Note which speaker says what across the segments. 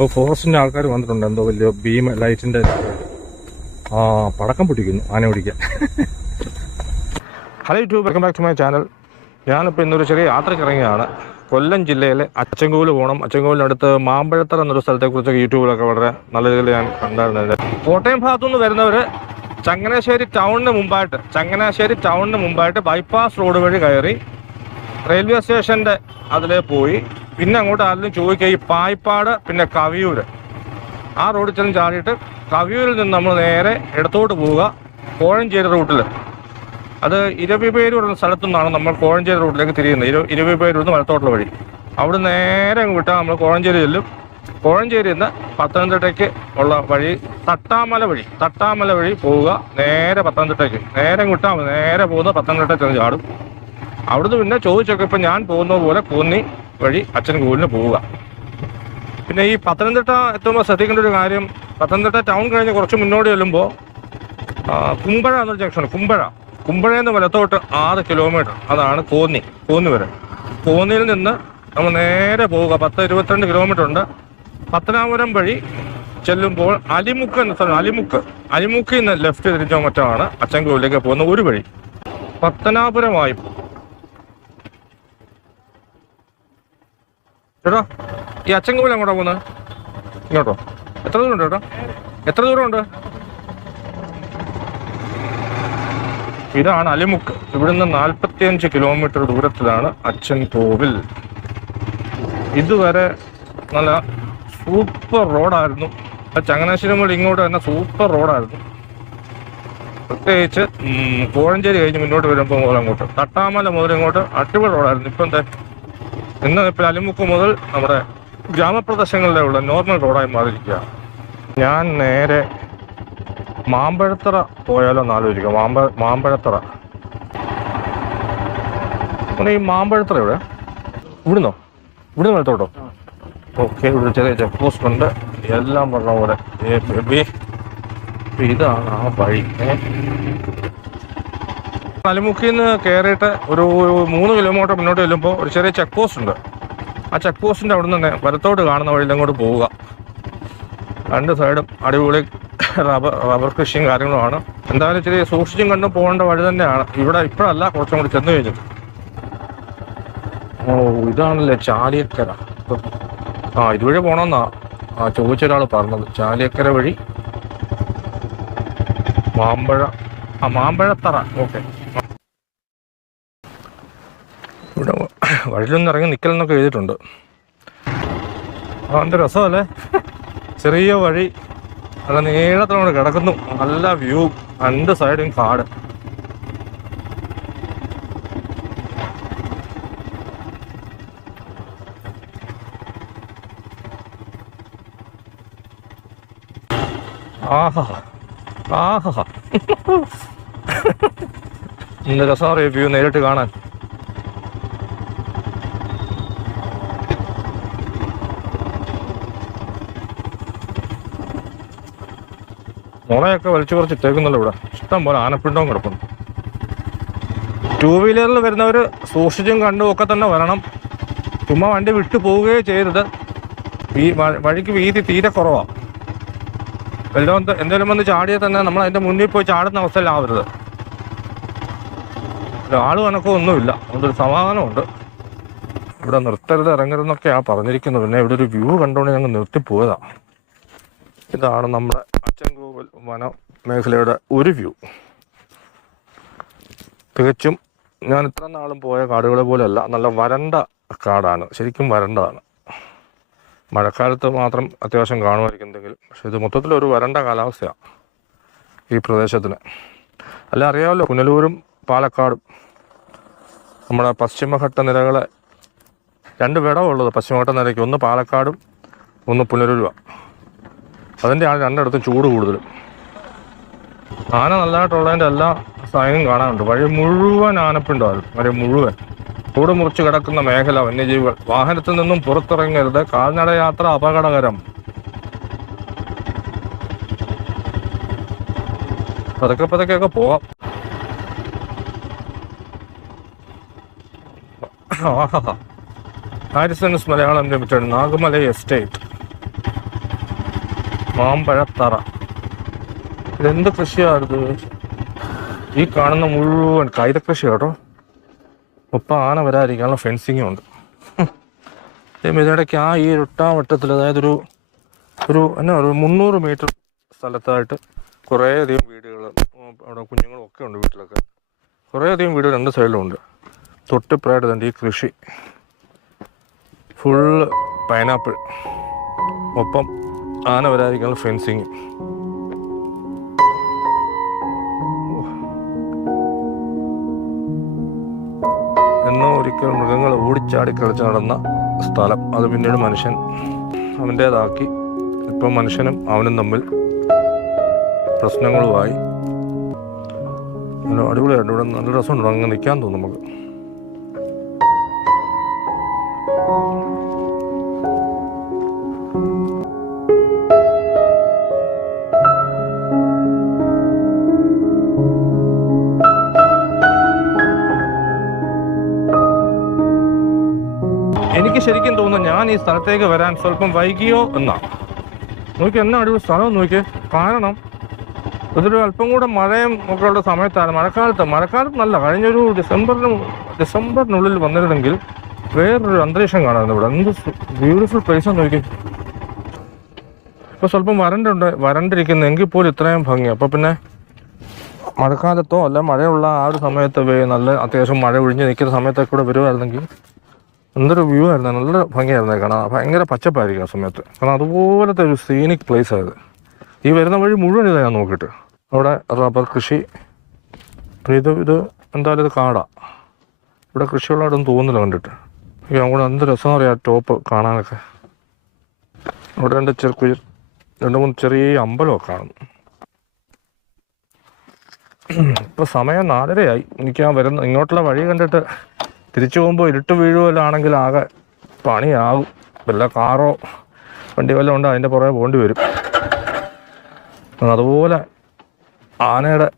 Speaker 1: ഇപ്പോൾ ഫോറസ്റ്റിന്റെ ആൾക്കാർ വന്നിട്ടുണ്ട്. എന്തോ വലിയ ഭീമ ലൈറ്റിന്റെ ആ പടക്കം പൊട്ടിക്കുന്നു. ആന പിടിക്കാൻ. Hello YouTube welcome back to my channel. ഞാനിപ്പോൾ ഇന്നൊരു ചെറിയ യാത്രയ്ക്ക് ഇറങ്ങിയാണ് കൊല്ലം ജില്ലയിലെ അച്ചങ്കോൽ പോകണം. അച്ചങ്കോലിനടുത്ത് മാമ്പഴത്തറ എന്നൊരു സ്ഥലത്തെക്കുറിച്ചൊക്കെ യൂട്യൂബിലൊക്കെ വളരെ നല്ല രീതിയിൽ ഞാൻ കണ്ടായിരുന്നു കോട്ടയം ഭാഗത്തുനിന്ന് വരുന്നവർ ചങ്ങനാശ്ശേരി ടൗണിന് മുമ്പായിട്ട് ചങ്ങനാശ്ശേരി ടൗണിന് മുമ്പായിട്ട് ബൈപ്പാസ് റോഡ് വഴി കയറി റെയിൽവേ സ്റ്റേഷന്റെ അതിലേ പോയി പിന്നെ അങ്ങോട്ട് ആദ്യം ചോദിക്കുക ഈ പായ്പാട് പിന്നെ കവിയൂര്. ആ റോഡിൽ ചെന്ന് ചാടിയിട്ട് കവിയൂരിൽ നിന്ന് നമ്മൾ നേരെ ഇടത്തോട്ട് പോവുക കോഴഞ്ചേരി റൂട്ടിൽ അത് ഇരവിപേര് പറയുന്ന സ്ഥലത്തു നിന്നാണ് നമ്മൾ കോഴഞ്ചേരി റൂട്ടിലേക്ക് തിരിയുന്നത്. ഇരു ഇരവിപേര് നിന്ന് വലത്തോട്ടുള്ള വഴി. അവിടെ നേരെ അങ്ങ് വിട്ടാൽ നമ്മൾ കോഴഞ്ചേരി ചെല്ലും. കോഴഞ്ചേരിയിൽ നിന്ന് പത്തനംതിട്ടയ്ക്ക് ഉള്ള വഴി തട്ടാമല വഴി. തട്ടാമല വഴി പോവുക നേരെ പത്തനംതിട്ടയ്ക്ക്. നേരെ വിട്ടാൽ നേരെ പോകുന്ന പത്തനംതിട്ട ചെന്ന് ചാടും. അവിടുന്ന് പിന്നെ ചോദിച്ചൊക്കെ ഇപ്പം ഞാൻ പോകുന്ന പോലെ കോന്നി വഴി അച്ഛൻ കൂലിന് പോവുക. പിന്നെ ഈ പത്തനംതിട്ട എത്തുമ്പോൾ ശ്രദ്ധിക്കേണ്ട ഒരു കാര്യം പത്തനംതിട്ട ടൗൺ കഴിഞ്ഞ് കുറച്ച് മുന്നോട്ട് ചെല്ലുമ്പോൾ കുമ്പഴ എന്നൊരു ജംഗ്ഷൻ കുമ്പഴ. കുമ്പഴേന്ന് വലത്തോട്ട് ആറ് കിലോമീറ്റർ അതാണ് കോന്നി. കോന്നി വരെ. കോന്നിയിൽ നിന്ന് നമ്മൾ നേരെ പോവുക. പത്ത് ഇരുപത്തിരണ്ട് കിലോമീറ്റർ ഉണ്ട്. പത്തനാപുരം വഴി ചെല്ലുമ്പോൾ അലിമുക്ക് എന്ന സ്ഥലം. അലിമുക്ക്. അലിമുക്കിൽ നിന്ന് ലെഫ്റ്റ് തിരിച്ചോ മറ്റോ ആണ് അച്ചൻകോവിലേക്ക് പോകുന്ന ഒരു വഴി. പത്തനാപുരമായി ചേട്ടാ ഈ അച്ചൻകോവിൽ എങ്ങോട്ടാ പോകുന്നത് ഇങ്ങോട്ടോ. എത്ര ദൂരമുണ്ട് ചേട്ടാ? എത്ര ദൂരമുണ്ട്? ഇതാണ് അലിമുക്ക്. ഇവിടുന്ന് നാൽപ്പത്തിയഞ്ച് കിലോമീറ്റർ ദൂരത്തിലാണ് അച്ഛൻ കോവിൽ ഇതുവരെ നല്ല സൂപ്പർ റോഡായിരുന്നു. ചങ്ങനാശ്ശേരി മുതൽ ഇങ്ങോട്ട് തന്നെ സൂപ്പർ റോഡായിരുന്നു. പ്രത്യേകിച്ച് കോഴഞ്ചേരി കഴിഞ്ഞ് മുന്നോട്ട് വരുമ്പോൾ മുതൽ അങ്ങോട്ട്. തട്ടാമല മുതൽ ഇങ്ങോട്ട് അടിപൊളി റോഡായിരുന്നു. ഇപ്പം എന്താ ഇന്ന് ഇപ്പോൾ അലിമുക്ക് മുതൽ നമ്മുടെ ഗ്രാമപ്രദേശങ്ങളിലുള്ള നോർമൽ റോഡായി മാറിയിരിക്കുക. ഞാൻ നേരെ മാമ്പഴത്തറ പോയാലോ എന്നാലോചിക്കുക മാമ്പ മാമ്പഴത്തറ. ഈ മാമ്പഴത്തറ ഇവിടെ ഇവിടുന്നോ? ഇവിടുന്ന് വലത്തോട്ടോ ഓക്കെ ഇവിടെ ചെറിയ ചെക്ക് പോസ്റ്റ് ഉണ്ട്. എല്ലാം പറഞ്ഞ പോലെ. ഇതാണ് ആ വഴി. ഏ അലിമുക്കിൽ നിന്ന് കയറിയിട്ട് ഒരു മൂന്ന് കിലോമീറ്റർ മുന്നോട്ട് ചെല്ലുമ്പോൾ ഒരു ചെറിയ ചെക്ക് പോസ്റ്റ് ഉണ്ട്. ആ ചെക്ക് പോസ്റ്റിന്റെ അവിടെ നിന്ന് വലത്തോട്ട് കാണുന്ന വഴിയിൽ അങ്ങോട്ട് പോവുക. രണ്ട് സൈഡും അടിപൊളി റബ്ബർ റബ്ബർ കൃഷിയും കാര്യങ്ങളുമാണ്. എന്തായാലും ഇച്ചിരി സൂക്ഷിച്ചും കണ്ടും പോകേണ്ട വഴി തന്നെയാണ്. ഇവിടെ ഇപ്പോഴല്ല കുറച്ചും കൂടി ചെന്ന് കഴിഞ്ഞിട്ട്. ഓ ഇതാണല്ലേ ചാലിയക്കര. ആ ഇതുവഴി പോണമെന്നാ ആ ചോദിച്ചൊരാൾ പറഞ്ഞത്. ചാലിയക്കര വഴി മാമ്പഴ ആ മാമ്പഴത്തറ. ഓക്കെ ഇവിടെ വഴിയിലൊന്നും ഇറങ്ങി നിൽക്കലെന്നൊക്കെ എഴുതിയിട്ടുണ്ട്. ആ എന്ത് രസമല്ലേ? ചെറിയ വഴി നല്ല നീളത്തിലൂടെ കിടക്കുന്നു. നല്ല വ്യൂ രണ്ട് സൈഡും കാട്. ആഹാ ആഹാ. രസം വ്യൂ നേരിട്ട് കാണാൻ. മുളയൊക്കെ വലിച്ചു കുറച്ച് ഇട്ടേക്കുന്നല്ലോ ഇവിടെ. ഇഷ്ടം പോലെ ആനപ്പിണ്ടവും കിടക്കുന്നു ടൂ വീലറിൽ വരുന്നവർ സൂക്ഷിച്ചും കണ്ടും ഒക്കെ തന്നെ വരണം. ചുമ്മാ വണ്ടി വിട്ടു പോവുകയേ ചെയ്യരുത് ഈ വഴിക്ക് വീതി തീരെ കുറവാണ് എല്ലാം എന്തെങ്കിലും വന്ന് ചാടിയാൽ തന്നെ നമ്മൾ അതിന്റെ മുന്നിൽ പോയി ചാടുന്ന അവസ്ഥയിലാവരുത് ആൾ കണക്കോ ഒന്നുമില്ല. അതുകൊണ്ടൊരു സമാധാനമുണ്ട്. ഇവിടെ നിർത്തരുത് ഇറങ്ങരുതെന്നൊക്കെയാ പറഞ്ഞിരിക്കുന്നത്. പിന്നെ ഇവിടെ ഒരു വ്യൂ കണ്ടുകൊണ്ട് ഞങ്ങൾ നിർത്തിപ്പോയതാ. ഇതാണ് നമ്മുടെ വന മേഖലയുടെ ഒരു വ്യൂ. തികച്ചും ഞാൻ ഇത്ര നാളും പോയ കാടുകളെ പോലെയല്ല നല്ല വരണ്ട കാടാണ്. ശരിക്കും വരണ്ടതാണ്. മഴക്കാലത്ത് മാത്രം അത്യാവശ്യം കാണുമായിരിക്കും എന്തെങ്കിലും. പക്ഷെ ഇത് മൊത്തത്തിലൊരു വരണ്ട കാലാവസ്ഥയാണ് ഈ പ്രദേശത്തിന്. അല്ല അറിയാമല്ലോ പുനലൂരും പാലക്കാടും നമ്മുടെ പശ്ചിമഘട്ട നിരകളെ രണ്ട് വിടവുള്ളത് പശ്ചിമഘട്ട നിരയ്ക്ക് ഒന്ന് പാലക്കാടും ഒന്ന് പുനലൂരുമാണ് അതിന്റെ ആണ് രണ്ടിടത്തും ചൂട് കൂടുതലും. ആന നല്ലതായിട്ടുള്ളതിന്റെ എല്ലാ സൈനും കാണാനുണ്ട്. വഴി മുഴുവൻ ആനപ്പിണ്ടാവും വഴി മുഴുവൻ. കൂട് മുറിച്ച് കിടക്കുന്ന മേഖല വന്യജീവികൾ. വാഹനത്തിൽ നിന്നും പുറത്തിറങ്ങരുത്. കാൽനട യാത്ര അപകടകരം. പതുക്കെ പതുക്കെയൊക്കെ പോവാം. Harrisons Malayalam limited Nagamala estate. Mampazhathara. ഇതെന്ത് കൃഷിയാണിത്? ഈ കാണുന്ന മുഴുവൻ കൈത കേട്ടോ. ഒപ്പം ആന വരാതിരിക്കാനുള്ള ഫെൻസിങ്ങും ഉണ്ട്. ഇതിനിടയ്ക്ക് ആ ഈ ഒട്ടാം വട്ടത്തിൽ അതായത് ഒരു ഒരു എന്നാ ഒരു മുന്നൂറ് മീറ്റർ സ്ഥലത്തായിട്ട് കുറേയധികം വീടുകൾ അവിടെ കുഞ്ഞുങ്ങളും ഒക്കെ ഉണ്ട് വീട്ടിലൊക്കെ. കുറേയധികം വീട് രണ്ട് സൈഡിലും ഉണ്ട്. തൊട്ടിപ്പുറമായിട്ട് തന്നെ ഈ കൃഷി. Full pineapple. ഒപ്പം ആന വരാതിരിക്കാനുള്ള ഫെൻസിങ്. ഒരിക്കൽ മൃഗങ്ങൾ ഓടിച്ചാടി കളിച്ച് നടന്ന സ്ഥലം. അത് പിന്നീട് മനുഷ്യൻ അവന്റേതാക്കി ഇപ്പം മനുഷ്യനും അവനും തമ്മിൽ പ്രശ്നങ്ങളുമായി. അടിപൊളിയായിട്ട് ഇവിടെ നല്ല രസമുണ്ട്. അങ്ങ് നിൽക്കാൻ തോന്നും നമുക്ക്. ഞാൻ ഈ സ്ഥലത്തേക്ക് വരാൻ സ്വല്പം വൈകിയോ എന്നാ. നോക്കി എന്നാ അടിപൊളി സ്ഥലം നോക്കി. കാരണം ഇതൊരു അല്പം കൂടെ മഴയും ഒക്കെ ഉള്ള സമയത്താണ്. മഴക്കാലത്ത് മഴക്കാലത്ത് നല്ല കഴിഞ്ഞൊരു ഡിസംബറിന് ഡിസംബറിനുള്ളിൽ വന്നിരുന്നെങ്കിൽ വേറൊരു അന്തരീക്ഷം കാണാറുണ്ട് ഇവിടെ. എന്ത് ബ്യൂട്ടിഫുൾ പ്ലേസ് നോക്കി. ഇപ്പൊ സ്വല്പം വരണ്ടുണ്ട് വരണ്ടിരിക്കുന്ന. എങ്കിൽ പോലും ഇത്രയും ഭംഗി. അപ്പൊ പിന്നെ മഴക്കാലത്തോ അല്ല മഴയുള്ള ആ ഒരു സമയത്ത് നല്ല അത്യാവശ്യം മഴ ഒഴിഞ്ഞ് നിൽക്കുന്ന സമയത്തൊക്കെ കൂടെ വരുമായിരുന്നെങ്കിൽ എന്തൊരു വ്യൂ ആയിരുന്നു. നല്ല ഭംഗിയായിരുന്നു കാണാൻ. ഭയങ്കര പച്ചപ്പായിരിക്കും ആ സമയത്ത്. കാരണം അതുപോലത്തെ ഒരു സീനിക് പ്ലേസ് ആയത് ഈ വരുന്ന വഴി മുഴുവൻ ഇതാ ഞാൻ നോക്കിയിട്ട്. അവിടെ റബ്ബർ കൃഷി. ഇത് ഇത് എന്തായാലും ഇത് കാടാ. ഇവിടെ കൃഷിയുള്ളതായിട്ടൊന്നും തോന്നുന്നില്ല കണ്ടിട്ട്. ഞാൻ അങ്ങോട്ട് എന്ത് രസം അറിയാം ടോപ്പ് കാണാനൊക്കെ. അവിടെ രണ്ട് ചെറു രണ്ട് മൂന്ന് ചെറിയ അമ്പലമൊക്കെ കാണുന്നു ഇപ്പം സമയം നാലരയായി. എനിക്ക് ആ വരുന്ന ഇങ്ങോട്ടുള്ള വഴി കണ്ടിട്ട് തിരിച്ചു പോകുമ്പോൾ ഇരുട്ട് വീഴുവല്ലാണെങ്കിൽ ആകെ പണിയാകും. വല്ല കാറോ വണ്ടി വല്ലതും ഉണ്ടോ? അതിന്റെ പുറകെ പോകേണ്ടി വരും. അതുപോലെ ആനയുടെ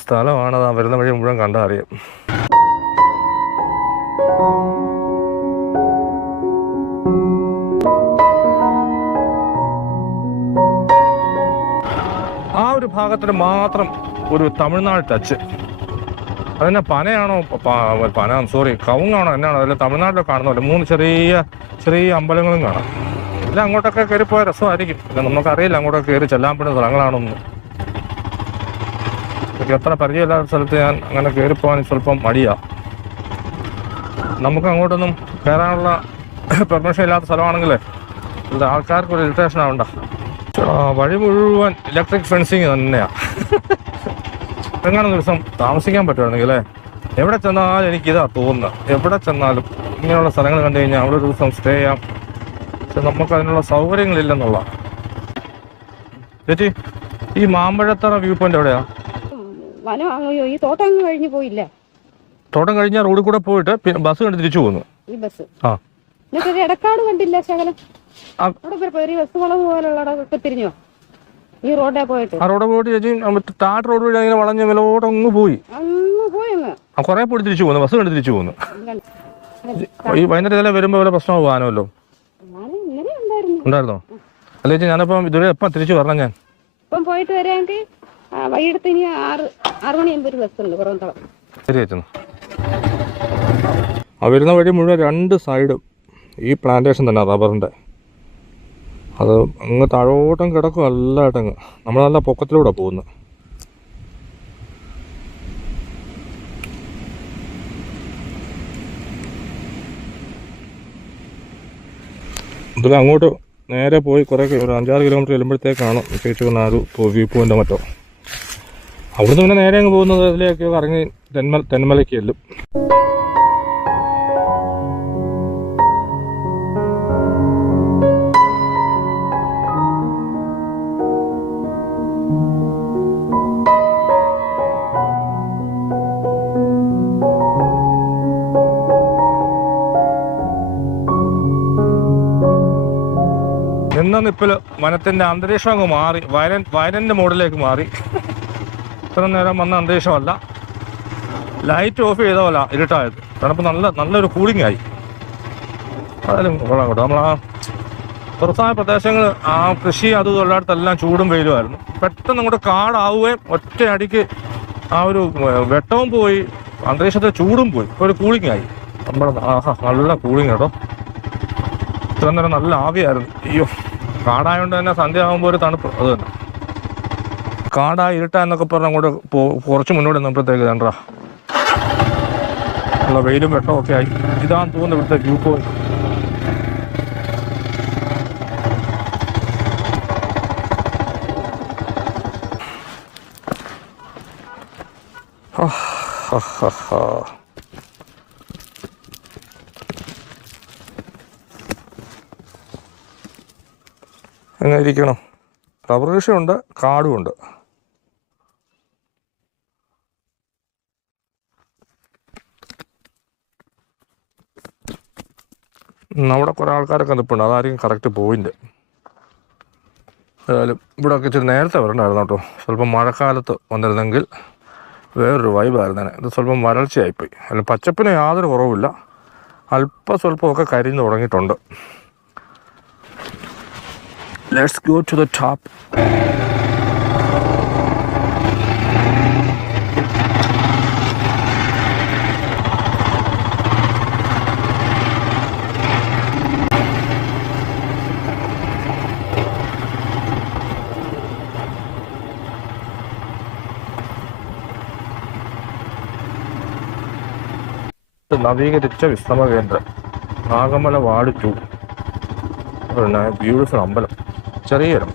Speaker 1: സ്ഥലമാണ് ആ വരുന്ന വഴി മുഴുവൻ കണ്ടാൽ അറിയാം ആ ഒരു ഭാഗത്തിന് മാത്രം ഒരു തമിഴ്നാട് ടച്ച് അതന്നെ പനയാണോ? പന സോറി കവുങ്ങാണോ? എന്നാണോ? അതിൽ തമിഴ്നാട്ടിലൊക്കെ കാണുന്നല്ലോ മൂന്ന് ചെറിയ ചെറിയ അമ്പലങ്ങളും കാണാം. ഇല്ല അങ്ങോട്ടൊക്കെ കയറി പോയ രസമായിരിക്കും. പിന്നെ നമുക്കറിയില്ല അങ്ങോട്ടൊക്കെ കയറി ചെല്ലാൻ പറ്റുന്ന സ്ഥലങ്ങളാണൊന്നും. എനിക്ക് എത്ര പരിചയമില്ലാത്ത സ്ഥലത്ത് ഞാൻ അങ്ങനെ കയറി പോകാൻ സ്വല്പം മടിയാ. നമുക്ക് അങ്ങോട്ടൊന്നും കയറാനുള്ള പെർമിഷൻ ഇല്ലാത്ത സ്ഥലമാണെങ്കിലേ ഇത് ആൾക്കാർക്ക് ഒരു ഇറിറ്റേഷൻ ആവണ്ട വഴി മുഴുവൻ ഇലക്ട്രിക് ഫെൻസിങ് തന്നെയാ. എങ്ങനെ ദിവസം താമസിക്കാൻ പറ്റുവാണെങ്കിൽ അല്ലേ? എവിടെ ചെന്നാലും എനിക്കിതാ തോന്നുന്നത്. എവിടെ ചെന്നാലും ഇങ്ങനെയുള്ള സ്ഥലങ്ങൾ കണ്ടു കഴിഞ്ഞാൽ അവിടെ ഒരു ദിവസം സ്റ്റേ ചെയ്യാം. പക്ഷെ നമുക്ക് അതിനുള്ള സൗകര്യങ്ങളില്ലെന്നുള്ള. ചേച്ചി ഈ മാമ്പഴത്തറ വ്യൂ പോയിന്റ് എവിടെയാ?
Speaker 2: ഈ തോട്ടം കഴിഞ്ഞു പോയില്ല.
Speaker 1: തോട്ടം കഴിഞ്ഞാൽ റോഡിൽ കൂടെ പോയിട്ട് പിന്നെ ബസ് കണ്ട് തിരിച്ചു പോകുന്നു
Speaker 2: ഈ ബസ്
Speaker 1: ആ.
Speaker 2: ഇടക്കാട് കണ്ടില്ല ശകലം. അവിടെ ബസ് വളവ് തിരിഞ്ഞോ ഈ റോഡേ പോയിട്ട്.
Speaker 1: ആ റോഡ് പോയിട്ട് ചേച്ചി ആ റോഡ് വഴി അങ്ങനെ വളഞ്ഞ് മേലോട്ട് അങ്ങ് പോയി. ആ കുറേ പോയി തിരിച്ചു പോകുന്നു ബസ് കണ്ട് തിരിച്ചു പോകുന്നു ഈ വൈകുന്നേരം ഇതെല്ലാം വരുമ്പോൾ വല്ല പ്രശ്നം പോകാനല്ലോ
Speaker 2: ഞാൻ ഉണ്ടായിരുന്നു.
Speaker 1: ഉണ്ടായിരുന്നോ? അല്ല ചേച്ചി ഞാനപ്പം ഇതുവരെ എപ്പം തിരിച്ചു വരണം ഞാൻ?
Speaker 2: ഇപ്പം പോയിട്ട് വരാമെങ്കിൽ വൈകിട്ട് ഇനി ആറ് ആറ് മണിയാകുമ്പോൾ ഒരു ബസ് ഉണ്ട് കുറവന്തളം
Speaker 1: ശരി ചേച്ചി ആ വരുന്ന വഴി മുഴുവൻ രണ്ട് സൈഡും ഈ പ്ലാന്റേഷൻ തന്നെ റബ്ബറിന്റെ അത് അങ്ങ് താഴോട്ടം കിടക്കും നല്ലതായിട്ടങ്ങ്. നമ്മൾ നല്ല പൊക്കത്തിലൂടെ പോകുന്നത് അങ്ങോട്ട് നേരെ പോയി കുറേ ഒരു അഞ്ചാറ് കിലോമീറ്റർ ചെല്ലുമ്പോഴത്തേക്കാണ് ചേച്ചി പറഞ്ഞ ആ ഒരു വ്യൂ പോയിന്റ് മറ്റോ. അവിടുന്ന് പിന്നെ നേരെ അങ്ങ് പോകുന്നത് അതിലേക്ക് ഇറങ്ങി തെന്മല തെന്മലയ്ക്ക് ചെല്ലും. നിന്ന നിപ്പിൽ വനത്തിന്റെ അന്തരീക്ഷം അങ്ങ് മാറി. വയലൻ വയലന്റ് മോഡിലേക്ക് മാറി. ഇത്ര നേരം വന്ന അന്തരീക്ഷമല്ല. ലൈറ്റ് ഓഫ് ചെയ്ത പോലെ ഇരുട്ടായത്. തണുപ്പ് നല്ല നല്ലൊരു കൂളിംഗ് ആയി. അതായാലും കൊള്ളാം കേട്ടോ. നമ്മൾ ആ പ്രദേശങ്ങൾ ആ കൃഷി അതും ഉള്ളിടത്തെല്ലാം ചൂടും വെയിലുമായിരുന്നു. പെട്ടെന്ന് അങ്ങോട്ട് കാടാവുകയും ഒറ്റയടിക്ക് ആ ഒരു വെട്ടവും പോയി. അന്തരീക്ഷത്തെ ചൂടും പോയി. ഇപ്പോൾ ഒരു കൂളിംഗ് ആയി. നമ്മുടെ ആഹാ നല്ല കൂളിംഗ് കേട്ടോ. ഇത്ര നേരം നല്ല ആവിയായിരുന്നു. അയ്യോ. കാടായോണ്ട് തന്നെ സന്ധ്യ ആകുമ്പോൾ ഒരു തണുപ്പ്. അത് തന്നെ. കാടാ ഇരുട്ട എന്നൊക്കെ പറഞ്ഞ് അങ്ങോട്ട് പോ- കുറച്ച് മുന്നോട്ട് നിന്നപ്പോഴത്തേക്ക് തണ്ടാ ഉള്ള വെയിലും വെട്ടവും ഒക്കെ ആയി. ഇതാന്ന് തോന്നുന്നു ഇവിടുത്തെ വ്യൂ പോയിന്റ് എങ്ങനെ ഇരിക്കണം? റബ്ബർ കൃഷിയുണ്ട് കാടുമുണ്ട് നമ്മുടെ കുറേ ആൾക്കാരൊക്കെ നിൽപ്പുണ്ട് അതായിരിക്കും കറക്റ്റ് പോയിന്റ് ഏതായാലും ഇവിടെ ഒക്കെ ഇച്ചിരി നേരത്തെ വരണ്ടായിരുന്നു കേട്ടോ. സ്വല്പം മഴക്കാലത്ത് വന്നിരുന്നെങ്കിൽ വേറൊരു വൈബായിരുന്നേനെ ഇത് സ്വല്പം വരൾച്ചയായിപ്പോയി. അല്ല പച്ചപ്പിന് യാതൊരു കുറവില്ല അല്പ സ്വല്പമൊക്കെ കരിഞ്ഞു തുടങ്ങിയിട്ടുണ്ട്. Let's go to the top. നവീകരിച്ച വിശ്രമ കേന്ദ്രം നാഗമല ടു പിന്നെ ബ്യൂട്ടിഫുൾ അമ്പലം. ചെറിയൊരു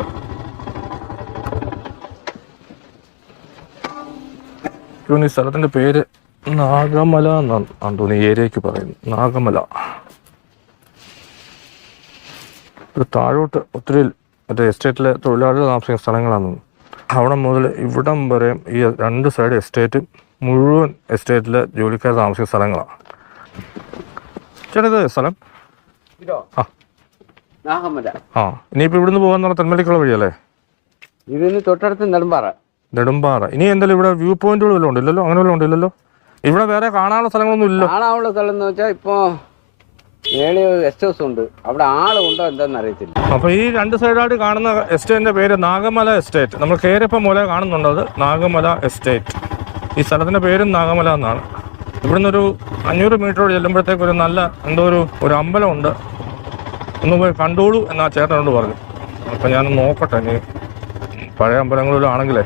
Speaker 1: ഈ സ്ഥലത്തിന്റെ പേര് നാഗമല എന്നാണ് തോന്നുന്നു. ഏരിയക്ക് പറയുന്നു നാഗമല. ഒരു താഴോട്ട് ഒത്തിരി മറ്റേ എസ്റ്റേറ്റിലെ തൊഴിലാളികൾ താമസിക്കുന്ന സ്ഥലങ്ങളാണ് അവിടെ മുതൽ ഇവിടം വരെ ഈ രണ്ട് സൈഡ് എസ്റ്റേറ്റും മുഴുവൻ എസ്റ്റേറ്റിലെ ജോലിക്കാർ താമസിക്കുന്ന സ്ഥലങ്ങളാണ്. ചേട്ടാ ഇത് സ്ഥലം? ആ. ആ ഇനിയിപ്പോൾ ഇവിടുന്ന് പോകാൻ പറഞ്ഞാൽ തെന്മലിക്കുള്ള വഴിയല്ലേ?
Speaker 3: ഇതിന് തൊട്ടടുത്ത് നെടുമ്പാറ.
Speaker 1: നെടുമ്പാറ. ഇനി എന്തായാലും ഇവിടെ വ്യൂ പോയിന്റുകൾ വല്ലതും ഉണ്ടല്ലോ? അങ്ങനെ വല്ലതും ഉണ്ടല്ലോ? ഇവിടെ വേറെ കാണാനുള്ള സ്ഥലങ്ങളൊന്നും ഇല്ലല്ലോ?
Speaker 3: കാണാനുള്ള സ്ഥലം എന്ന് വെച്ചാൽ ഇപ്പോ ഗസ്റ്റ് ഹൗസ് ഉണ്ട്. അവിടെ ആളുണ്ടോ ഉണ്ടോ എന്താന്ന് അറിയത്തില്ല.
Speaker 1: അപ്പൊ ഈ രണ്ട് സൈഡായിട്ട് കാണുന്ന എസ്റ്റേറ്റിന്റെ പേര് നാഗമല എസ്റ്റേറ്റ്. നമ്മൾ കേരപ്പം മൂല കാണുന്നുണ്ട് അത് നാഗമല എസ്റ്റേറ്റ്. ഈ സ്ഥലത്തിന്റെ പേരും നാഗമല എന്നാണ്. ഇവിടുന്ന് ഒരു അഞ്ഞൂറ് മീറ്റർ ചെല്ലുമ്പോഴത്തേക്ക് ഒരു നല്ല എന്തോ ഒരു ഒരു അമ്പലമുണ്ട്. ഒന്ന് പോയി കണ്ടോളൂ എന്നാ ചേട്ടനോട് പറഞ്ഞു. അപ്പൊ ഞാൻ നോക്കട്ടെ ഇനി പഴയ അമ്പലങ്ങളിലാണെങ്കിലേ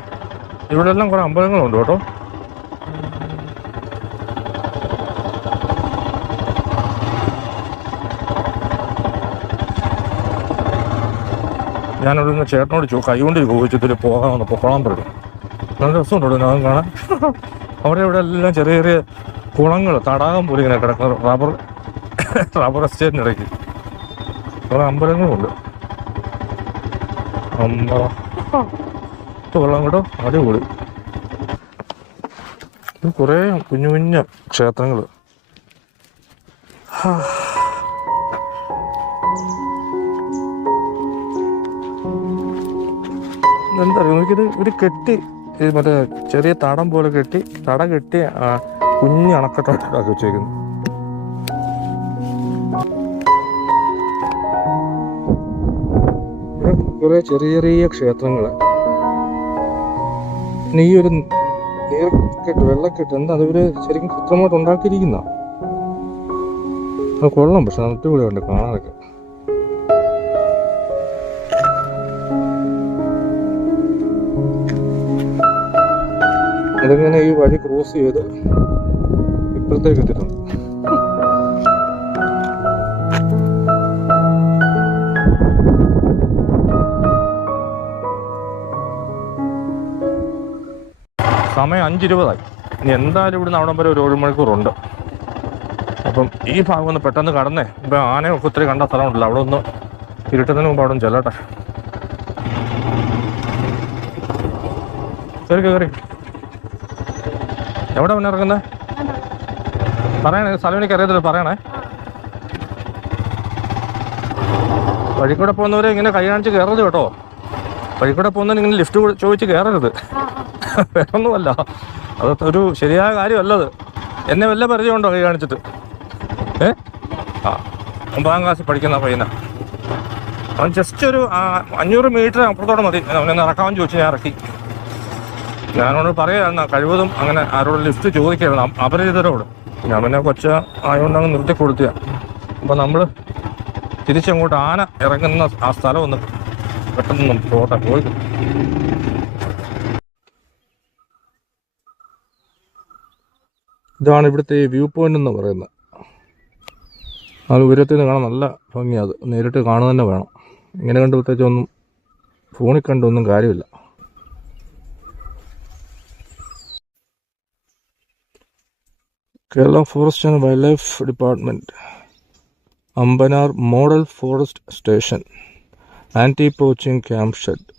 Speaker 1: ഇവിടെ എല്ലാം കുറെ അമ്പലങ്ങളുണ്ട് കേട്ടോ. ഞാനിവിടെ നിന്ന് ചേട്ടനോട് ചോ കൈകൊണ്ട് ചോദിച്ചിട്ട് പോകാമെന്ന് പൊക്കോളാൻ പറഞ്ഞു. നല്ല രസമുണ്ടോ ഞാൻ കാണാൻ. അവിടെ ഇവിടെ എല്ലാം ചെറിയ ചെറിയ കുളങ്ങൾ തടാകം പോലെ ഇങ്ങനെ കിടക്കുന്ന റബ്ബർ റബ്ബർ എസ്റ്റേറ്റിനിടയ്ക്ക്. കുറെ അമ്പലങ്ങളുണ്ട്. അമ്പലം വെള്ളം കിട്ടും കേട്ടോ അടിപൊളി കുറെ കുഞ്ഞു കുഞ്ഞ ക്ഷേത്രങ്ങൾ എന്താ നമുക്കിത് ഒരു കെട്ടി മറ്റേ ചെറിയ തടം പോലെ കെട്ടി തട കെട്ടി കുഞ്ഞ് അണക്കെട്ടാക്കി വെച്ചേക്കുന്നു. കുറെ ചെറിയ ചെറിയ ക്ഷേത്രങ്ങൾ പിന്നെ ഈ ഒരു നീർക്കെട്ട് വെള്ളക്കെട്ട് എന്താ അതിവര് ശരിക്കും കൃത്രിമമായിട്ട് ഉണ്ടാക്കിയിരിക്കുന്ന? കൊള്ളാം പക്ഷെ അടിപൊളിയുണ്ട് കാണാനൊക്കെ. അതിങ്ങനെ ഈ വഴി ക്രോസ് ചെയ്ത് ഇപ്പുറത്തേക്ക് സമയം അഞ്ചിരുപതായി. ഇനി എന്തായാലും ഇവിടുന്ന് അവിടം വരെ ഒരു ഒരു മണിക്കൂറുണ്ട്. അപ്പം ഈ ഭാഗം ഒന്ന് പെട്ടെന്ന് കടന്നേ. ഇപ്പം ആനയൊക്കെ ഒത്തിരി കണ്ട സ്ഥലമുണ്ടല്ലോ. അവിടെ ഒന്ന് ഇരുട്ടുന്നതിന് മുമ്പ് അവിടെ ഒന്ന് ചെല്ലട്ടെ. കയറി കയറി എവിടെ പിന്നെ ഇറങ്ങുന്നത് പറയണേ സ്ഥലം എനിക്ക് അറിയത്തില്ല. പറയണേ. വഴിക്കൂടെ പോകുന്നവരെ ഇങ്ങനെ കൈ കാണിച്ച് കയറരുത് കേട്ടോ. വഴിക്കൂടെ പോകുന്നവർ ഇങ്ങനെ ലിഫ്റ്റ് ചോദിച്ച് കയറരുത്. വേറൊന്നുമല്ല. അത് ഒരു ശരിയായ കാര്യമല്ലത്. എന്നെ വല്ല പരിചയമുണ്ടോ കൈ കാണിച്ചിട്ട്? ഏ? ആ ഒമ്പതാം ക്ലാസ്സിൽ പഠിക്കുന്ന പയ്യന. അവൻ ജസ്റ്റ് ഒരു അഞ്ഞൂറ് മീറ്റർ അപ്പുറത്തോടെ മതി. അവനെ ഇറക്കാമെന്ന് ചോദിച്ചു ഞാൻ ഇറക്കി. ഞാനോട് പറയുന്ന കഴിവതും അങ്ങനെ ആരോട് ലിഫ്റ്റ് ചോദിക്കുകയാണ് അപരിചിതരോട് ഞാൻ പിന്നെ കൊച്ച ആയതുകൊണ്ട് അങ്ങ് നിർത്തി കൊടുത്തുക അപ്പം നമ്മൾ തിരിച്ചങ്ങോട്ട് ആന ഇറങ്ങുന്ന ആ സ്ഥലം ഒന്ന് പെട്ടെന്ന് പോട്ടെ പോയി. ഇതാണ് ഇവിടുത്തെ വ്യൂ പോയിന്റ് എന്ന് പറയുന്നത്. ആ ഉയരത്തിൽ നിന്ന് കാണാൻ നല്ല ഭംഗിയാണ് അത്. നേരിട്ട് കാണുക തന്നെ വേണം. ഇങ്ങനെ കണ്ട് പ്രത്യേകിച്ചൊന്നും ഫോണിൽ കണ്ടൊന്നും കാര്യമില്ല. Kerala forest and wildlife department Ambanar model forest station anti poaching camp shed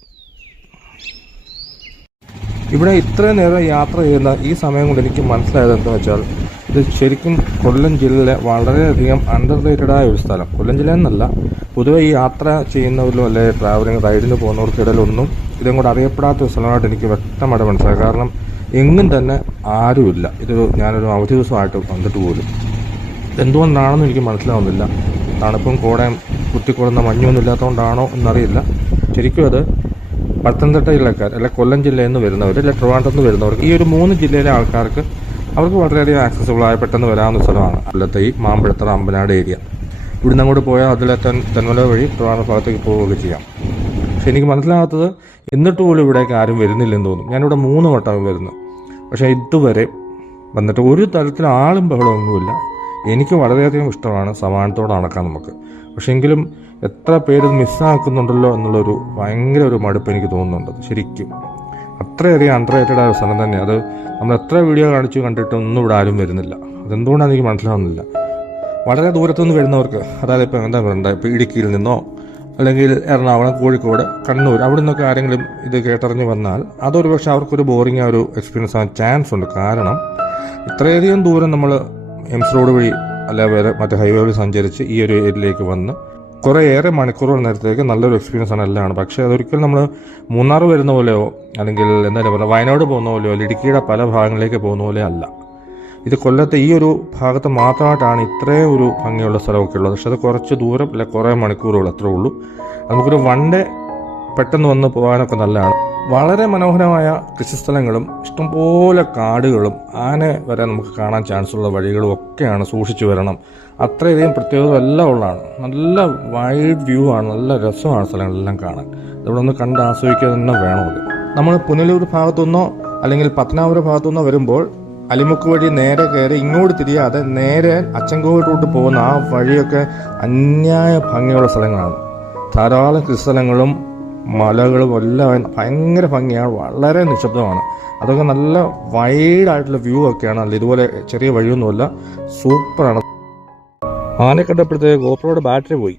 Speaker 1: ഇവിടെ ഇത്രയും നേരം യാത്ര ചെയ്യുന്ന ഈ സമയം കൊണ്ട് എനിക്ക് മനസ്സിലായത് എന്താ വെച്ചാൽ ഇത് ശരിക്കും കൊല്ലം ജില്ലയിലെ വളരെയധികം അണ്ടർ റേറ്റഡായ ഒരു സ്ഥലം. കൊല്ലം ജില്ല എന്നല്ല പൊതുവെ ഈ യാത്ര ചെയ്യുന്നവരിലും അല്ലെ ട്രാവലിംഗ് റൈഡിന് പോകുന്നവർക്കിടയിലൊന്നും ഇതും കൂടെ അറിയപ്പെടാത്ത ഒരു സ്ഥലമായിട്ട് എനിക്ക് വ്യക്തമായിട്ട് മനസ്സിലായി. കാരണം എങ്ങും തന്നെ ആരുമില്ല. ഇത് ഞാനൊരു അവധി ദിവസമായിട്ട് വന്നിട്ട് പോലും. എന്തുകൊണ്ടാണെന്ന് എനിക്ക് മനസ്സിലാവുന്നില്ല. തണുപ്പും കോടയും കുത്തിക്കൊള്ളുന്ന മഞ്ഞൊന്നും ഇല്ലാത്തതുകൊണ്ടാണോ എന്നറിയില്ല. ശരിക്കും അത് പത്തനംതിട്ട ജില്ലക്കാർ അല്ലെ കൊല്ലം ജില്ലയിൽ നിന്ന് വരുന്നവർ അല്ലെ ട്രിവാൻഡ്രത്ത് നിന്ന് വരുന്നവർക്ക് ഈ ഒരു മൂന്ന് ജില്ലയിലെ ആൾക്കാർക്ക് അവർക്ക് വളരെയധികം ആക്സസിബിൾ ആയ പെട്ടെന്ന് വരാവുന്ന സ്ഥലമാണ്. കൊല്ലത്തെ ഈ മാമ്പഴത്തറ അമ്പനാട് ഏരിയ ഇവിടുന്ന് അങ്ങോട്ട് പോയാൽ അതിലെ തെൻ തെന്മല വഴി ട്രിവാൻഡ്രം ഭാഗത്തേക്ക് പോവുകയൊക്കെ ചെയ്യാം. പക്ഷെ എനിക്ക് മനസ്സിലാകാത്തത് എന്നിട്ട് പോലും ഇവിടേക്ക് ആരും വരുന്നില്ലെന്ന് തോന്നും. ഞാനിവിടെ മൂന്ന് വട്ടം വരുന്നു. പക്ഷേ ഇതുവരെ വന്നിട്ട് ഒരു തരത്തിൽ ആളും ബഹളമൊന്നുമില്ല. എനിക്ക് വളരെയധികം ഇഷ്ടമാണ് സമാനത്തോടെ നടക്കാൻ നമുക്ക്. പക്ഷേ എങ്കിലും എത്ര പേര് മിസ്സാക്കുന്നുണ്ടല്ലോ എന്നുള്ളൊരു ഭയങ്കര ഒരു മടുപ്പ് എനിക്ക് തോന്നുന്നുണ്ട് ശരിക്കും. അത്രയധികം അണ്ടർറേറ്റഡ് ആയ ഒരു സ്ഥലം തന്നെ. അത് നമ്മൾ എത്ര വീഡിയോ കാണിച്ചു കണ്ടിട്ട് ഒന്നും ഇവിടെ ആരും വരുന്നില്ല. അതെന്തുകൊണ്ടാണെന്ന് എനിക്ക് മനസ്സിലാവുന്നില്ല. വളരെ ദൂരത്തുനിന്ന് വരുന്നവർക്ക് അതായത് ഇപ്പോൾ എന്താ പറയുക ഇപ്പോൾ ഇടുക്കിയിൽ നിന്നോ അല്ലെങ്കിൽ എറണാകുളം കോഴിക്കോട് കണ്ണൂർ അവിടെ നിന്നൊക്കെ ആരെങ്കിലും ഇത് കേട്ടറിഞ്ഞ് വന്നാൽ അതൊരു പക്ഷേ അവർക്കൊരു ബോറിംഗ് ആ ഒരു എക്സ്പീരിയൻസ് ആവാൻ ചാൻസ് ഉണ്ട്. കാരണം ഇത്രയധികം ദൂരം നമ്മൾ എംസ് റോഡ് വഴി അല്ല വേറെ മറ്റേ ഹൈവേ വഴി സഞ്ചരിച്ച് ഈ ഒരു ഏരിയയിലേക്ക് വന്ന് കുറേ ഏറെ മണിക്കൂറുകൾ നേരത്തേക്ക് നല്ലൊരു എക്സ്പീരിയൻസ് ആണ് എല്ലാം പക്ഷേ അതൊരിക്കലും നമ്മൾ മൂന്നാർ വരുന്ന പോലെയോ അല്ലെങ്കിൽ എന്താ പറയുക വയനാട് പോകുന്ന പോലെയോ ഇടുക്കിയുടെ പല ഭാഗങ്ങളിലേക്ക് പോകുന്ന പോലെയോ അല്ല. ഇത് കൊല്ലത്തെ ഈ ഒരു ഭാഗത്ത് മാത്രമായിട്ടാണ് ഇത്രയും ഒരു ഭംഗിയുള്ള സ്ഥലമൊക്കെ ഉള്ളത്. പക്ഷെ അത് കുറച്ച് ദൂരം അല്ലെങ്കിൽ കുറേ മണിക്കൂറുകൾ അത്രേ ഉള്ളൂ. നമുക്കൊരു വൺ ഡേ പെട്ടെന്ന് വന്ന് പോകാനൊക്കെ നല്ലതാണ്. വളരെ മനോഹരമായ കൃഷിസ്ഥലങ്ങളും ഇഷ്ടംപോലെ കാടുകളും ആന വരെ നമുക്ക് കാണാൻ ചാൻസുള്ള വഴികളും ഒക്കെയാണ് സൂക്ഷിച്ചു വരണം. അത്രയധികം പ്രത്യേകത എല്ലാം ഉള്ളതാണ്. നല്ല വൈഡ് വ്യൂ ആണ് നല്ല രസമാണ് സ്ഥലങ്ങളെല്ലാം കാണാൻ. ഇവിടെ ഒന്ന് കണ്ട് ആസ്വദിക്കുക തന്നെ വേണം അത്. നമ്മൾ പുനലൂർ ഭാഗത്തുനിന്നോ അല്ലെങ്കിൽ പത്തനാപുരം ഭാഗത്തുനിന്നോ വരുമ്പോൾ അലിമുക്ക് വഴി നേരെ കയറി ഇങ്ങോട്ട് തിരിയാതെ നേരെ അച്ചൻകോവിൽ റൂട്ട് പോകുന്ന ആ വഴിയൊക്കെ അന്യായ ഭംഗിയുള്ള സ്ഥലങ്ങളാണ്. ധാരാളം കൃഷിസ്ഥലങ്ങളും മലകളും എല്ലാം ഭയങ്കര ഭംഗിയാണ്. വളരെ നിശബ്ദമാണ്. അതൊക്കെ നല്ല വൈഡ് ആയിട്ടുള്ള വ്യൂ ഒക്കെയാണ്. അല്ല ഇതുപോലെ ചെറിയ വഴിയൊന്നുമല്ല. സൂപ്പറാണ് ആനെ കണ്ടപ്പോഴത്തേക്ക് ഗോപ്രോയുടെ ബാറ്ററി പോയി.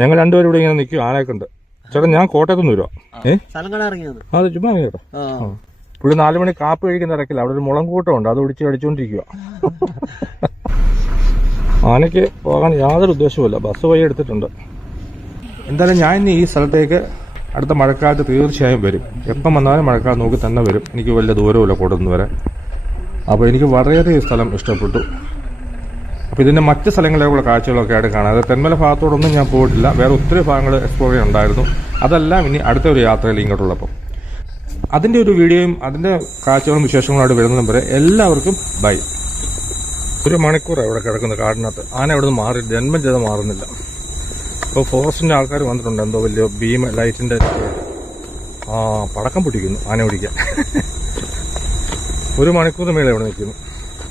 Speaker 1: ഞങ്ങൾ രണ്ടുപേരും ഇവിടെ ഇങ്ങനെ നിൽക്കും. ആനയെ കണ്ട് ചേട്ടാ ഞാൻ കോട്ടയത്ത് നിന്ന് വരുവാ. അത് ചുമ്മാ കേട്ടോ
Speaker 4: ആ.
Speaker 1: ഇവിടെ നാല് മണി കാപ്പ് കഴിക്കുന്ന ഇറക്കില്ല അവിടെ ഒരു മുളം കൂട്ടമുണ്ട് അത് ഒടിച്ച് അടിച്ചുകൊണ്ടിരിക്കുക ആനയ്ക്ക് പോകാൻ യാതൊരു ഉദ്ദേശവുമില്ല. ബസ് വഴി എടുത്തിട്ടുണ്ട്. എന്തായാലും ഞാൻ ഇനി ഈ സ്ഥലത്തേക്ക് അടുത്ത മഴക്കാലത്ത് തീർച്ചയായും വരും. എപ്പം വന്നാലും മഴക്കാലം നോക്കി തന്നെ വരും. എനിക്ക് വലിയ ദൂരമില്ല കൂടുന്നു വരെ അപ്പോൾ എനിക്ക് വളരെയധികം ഈ സ്ഥലം ഇഷ്ടപ്പെട്ടു. അപ്പോൾ ഇതിന്റെ മറ്റ് സ്ഥലങ്ങളിലേക്കുള്ള കാഴ്ചകളൊക്കെ ആയിട്ട് കാണാം. അതായത് തെന്മല ഭാഗത്തോടൊന്നും ഞാൻ പോയിട്ടില്ല. വേറെ ഒത്തിരി ഭാഗങ്ങൾ എക്സ്പ്ലോർ ചെയ്യാനുണ്ടായിരുന്നു അതെല്ലാം ഇനി അടുത്ത ഒരു യാത്രയിൽ ഇങ്ങോട്ടുള്ളപ്പം. അതിന്റെ ഒരു വീഡിയോയും അതിന്റെ കാഴ്ചകളും വിശേഷങ്ങളുമായിട്ട് വരുന്നതും വരെ എല്ലാവർക്കും ബൈ. ഒരു മണിക്കൂർ ഇവിടെ കിടക്കുന്നത് കാടിനകത്ത്. ആന എവിടെ നിന്ന് മാറി ജന്മം ചെയ്ത് മാറുന്നില്ല. ഇപ്പോൾ ഫോറസ്റ്റിന്റെ ആൾക്കാർ വന്നിട്ടുണ്ട്. എന്തോ വലിയ ബീം ലൈറ്റിന്റെ ആ പടക്കം പൊട്ടിക്കുന്നു. ആന പിടിക്കാൻ. ഒരു മണിക്കൂർ മേലെ ഇവിടെ നിൽക്കുന്നു.